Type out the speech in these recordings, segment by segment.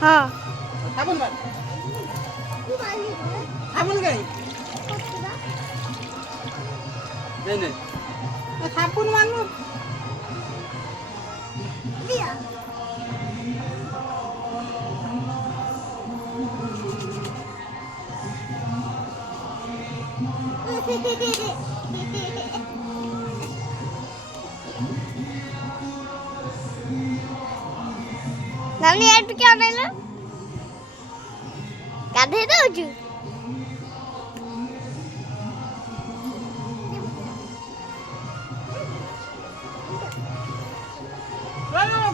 हाँ साबुन मार साबुन कहीं नहीं साबुन मारनु नानी एट क्या नेला गाधे दउछु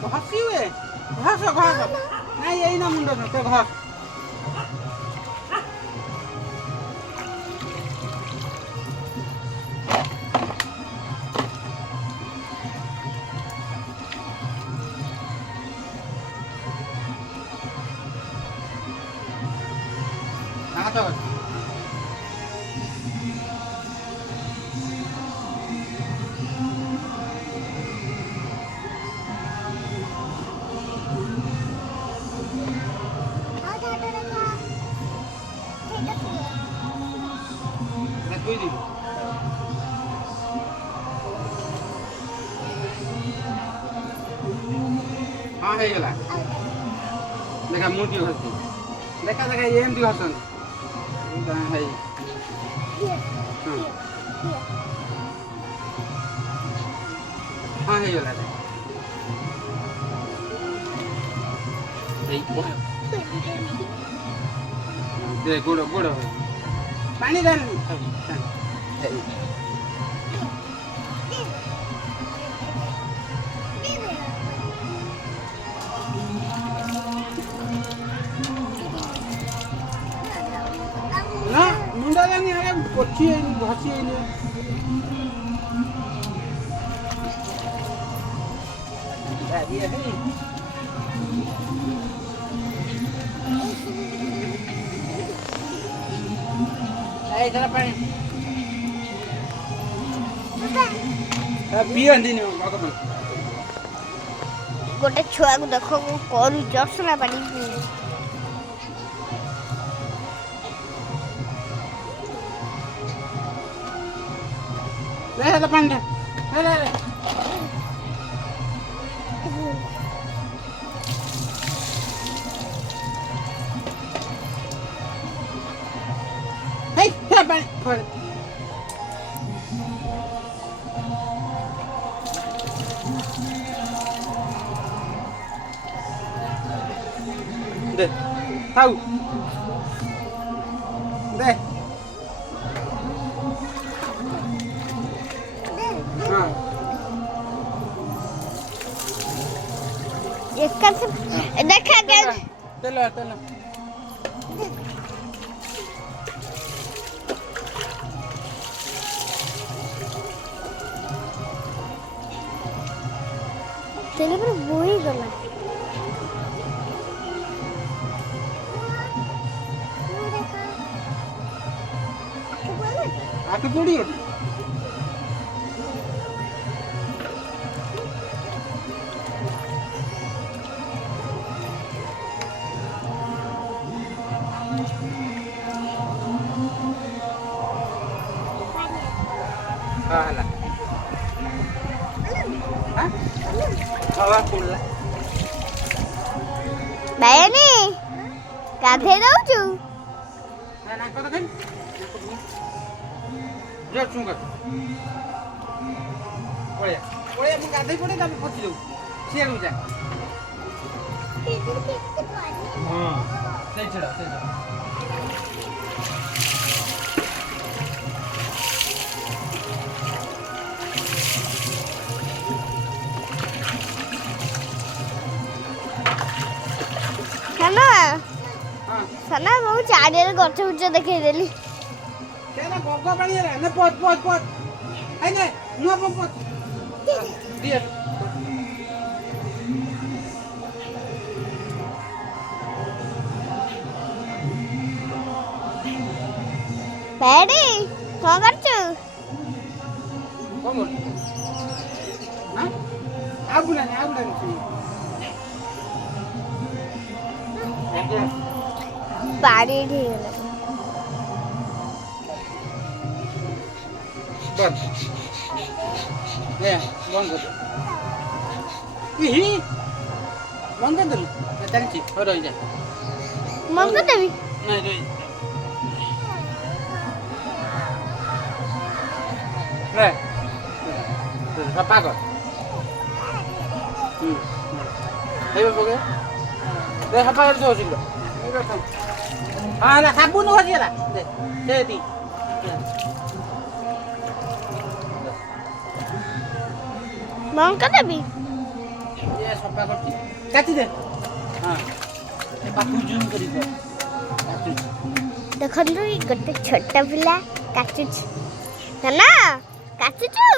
घसी हुए घस घस नहीं यही ना मुंडो तो घस हाँ है गला देखा मुंडी घसी देखा देखा ये एमती घसन है हाँ है गला दे गोड़ गोड़ पानी डाल ना मुंडा लानी हरे कोची है घसी है ये है ए जरा पानी पियन दिने भगवान गोटे छुआ को देखो करू जसना पानी ले ले पानी ले ले हे हे पानी खोल दे थाउ दे हाँ इसका देखा क्या चलो चलो चले पर वो ही गला आके पूरी है हाँ ला हाँ हवा कुल्ला बैनी गाधे दउछु ना ना कत कन जो चुंगा ओया ओया मु गाधे पड़े तब पछि दउ सियारू जा हां से छड़ा सना हां सना मु चारियर गछ उच्च देखै देली केना गग पानी रे न पत पत पत आइ ने नु पत दिए बैडी कौन करछु कौन हां आबुला ने ପାଣି ଏଠି ହେଇଗଲା। बंद ले बंद कर इही बंद कर दे चल ठीक हो रही जा मन को देवी नहीं रही ले पापा कर हे बगे दे पापा कर दो शीघ्र हां ला साबुन हो जिला दे दी मन को देवी ये सफा करती काटी दे हां ए बापू जूम करी कर काटी देखो गोटे छोटा पिला काटुच ना काटुचु